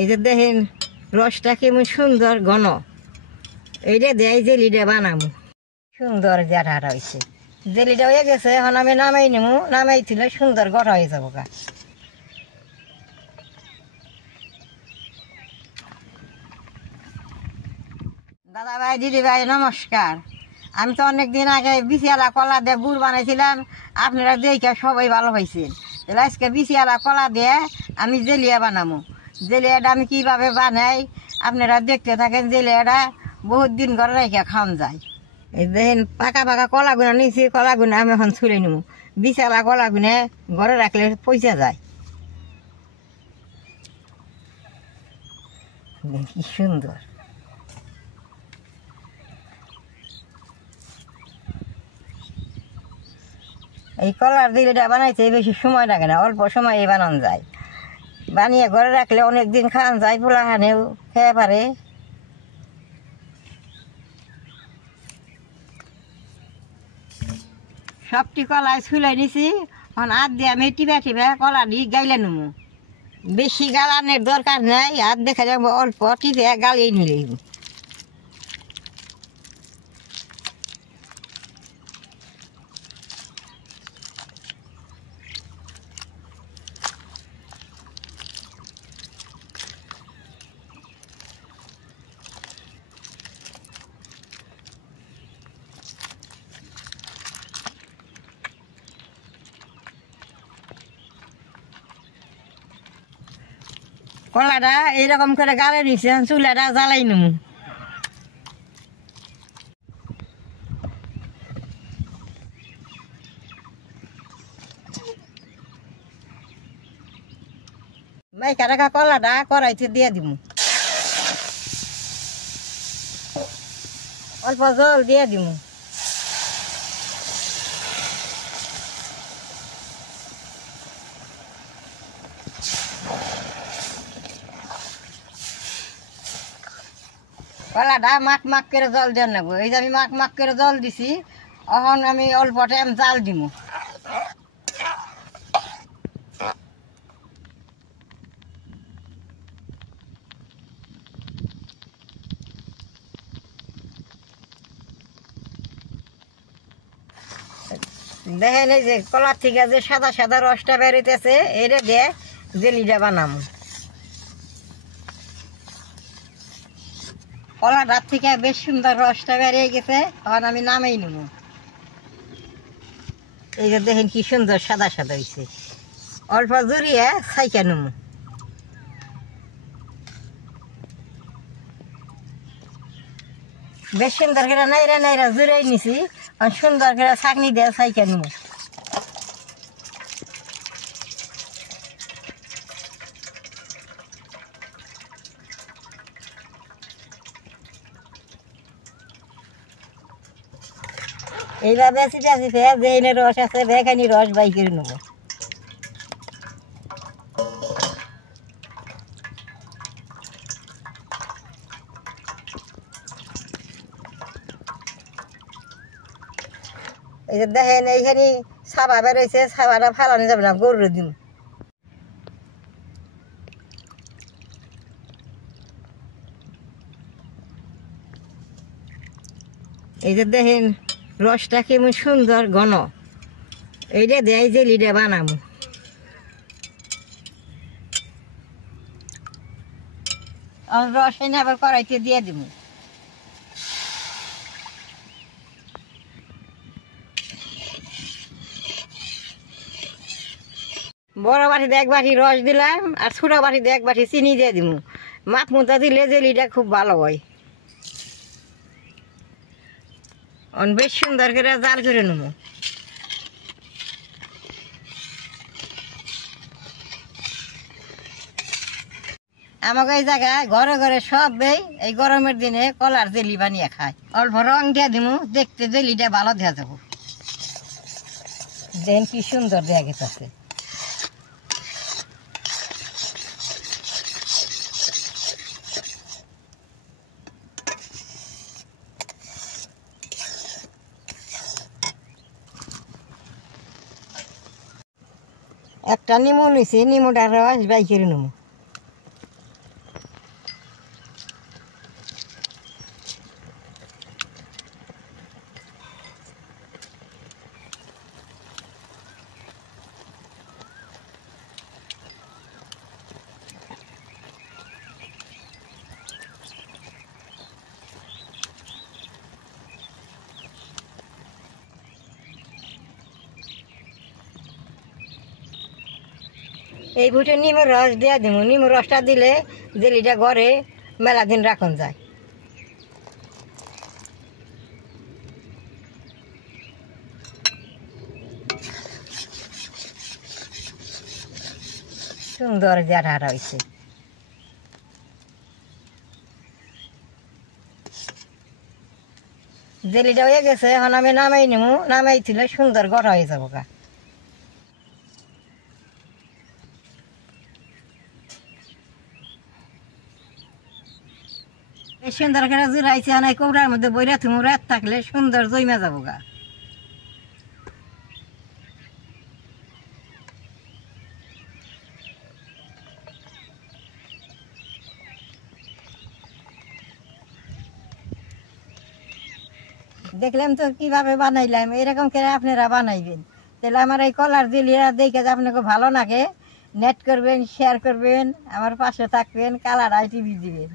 এই যে দেখেন রসটা কেমন সুন্দর ঘন, এইটা দেয় জেলিটা বানাবো। সুন্দর জাঠাটা হয়েছে, জেলিটা হয়ে গেছে। এখন আমি নামাই নেবো, নামাই দিলে সুন্দর গড়া হয়ে যাবো গা। দাদা ভাই, দিদি ভাই, নমস্কার। আমি তো অনেকদিন আগে বিচিয়ালা কলা দিয়ে গুড় বানাইছিলাম, আপনারা দেখে সবাই ভালো হয়েছেন। তাহলে আজকে বিচিয়ালা কলা দিয়ে আমি জেলিয়া বানাবো। জেলিয়াটা আমি কীভাবে বানাই আপনারা দেখতে থাকেন। জেলিয়াটা বহুত দিন ঘরে রেখে খাওয়ান যায়। এই দেখেন পাকা পাকা কলাগুনা নিয়েছি, কলাগুনা আমি এখন ছুলে নেবো। বিচিয়ালা কলাগুনা ঘরে রাখলে পয়সা যায়। কি সুন্দর! এই কলার দিলটা বানাইতে বেশি সময় লাগে না, অল্প সময়ে বানানো যায়। বানিয়ে ঘরে রাখলে অনেক দিন খাওয়ান যায়, পোলাহানেও খেয়ে পারে। সবটি কলাই ছুলাই নিছি, এখন হাত দিয়ে আমি টিপা টিপা কলা দিয়ে গাইলে নেবো। বেশি গালানের দরকার নাই, হাত দেখা যাবো অল্প টিপে গালিয়ে নিলে। কলাটা এইরকম করে গালে নিচ্ছে, চুলাটা জ্বালাই নেবো। মাইকা রাখা কলাটা কড়াইতে দিয়ে দিব। অল্প জল দিয়ে দিব। কলাটা মাখ মাখ করে জল দিয়ে নেবো। এই যে আমি মাখ মাখ করে জল দিছি, এখন আমি অল্প টাইম জাল দিব। দেখেন এই যে কলার থেকে যে সাদা সাদা রসটা বেরিতেছে, এটা দিয়ে জেলিটা বানাবো। কলাটার থেকে বেশ সুন্দর রসটা বেরিয়ে গেছে, এখন আমি নামেই নেব। এই যে দেখেন কি সুন্দর সাদা সাদা হয়েছে, অল্প জড়িয়ে ছাইকা নেব। বেশ সুন্দর করে নাইরা নাইরা জুড়াই নিছি, সুন্দর করে ছাঁকনি দিয়ে ছাইকা নেব। এইভাবে চিপে চিপে যেখানে রস আছে সেখানে রস বাই করে নেব। এই যে দেখেন এইখানে সাবা বেরোইছে, সাবাটা ফালানো যাবে না, গরুর দিন। এই যে দেখেন রসটা কেমন সুন্দর ঘন, এইটা দেয় জেলিটা বানাবো। রস এনে আবার কড়াইতে দিয়ে দিব। বড় বাটিতে এক বাটি রস দিলাম, আর ছোট বাটিতে এক বাটি চিনি দিয়ে দিব। মাপ মতো দিলে জেলিটা খুব ভালো হয়। বেশ সুন্দর করে জাল করে নেব। আমাকে এই জায়গায় ঘরে ঘরে সবাই এই গরমের দিনে কলার জেলি বানিয়ে খায়। অল্প রং দিয়ে দিব, দেখতে জেলিটা ভালো দেওয়া যাবো। দেখেন কি সুন্দর দেওয়া গেছে। একটা নিমু নিছি, নিমুটার রস বাই করে নেবো। এই বুটে নিমের রস দিয়ে দিব, নিমের রসটা দিলে জেলিটা ঘরে মেলা দিন রাখুন যায়। সুন্দর জ্যাঠাটা হয়েছে। জেলিটা হয়ে গেছে, এখন আমি নামাই নিমু, নামাই দিলে সুন্দর গড়া হয়ে যাবো গা। এই সুন্দর করে জুড়াইছে, অনেক কৌড়ার মধ্যে বইরা থুমু রাত থাকলে সুন্দর জমে যাবো গা। দেখলাম তো কিভাবে বানাইলাম, এরকম করে আপনারা বানাইবেন। তাহলে আমার এই কলার জেলিয়া দেখে যে আপনাকে ভালো লাগে, নেট করবেন, শেয়ার করবেন, আমার পাশে থাকবেন, কালার আইটিভি দিবেন।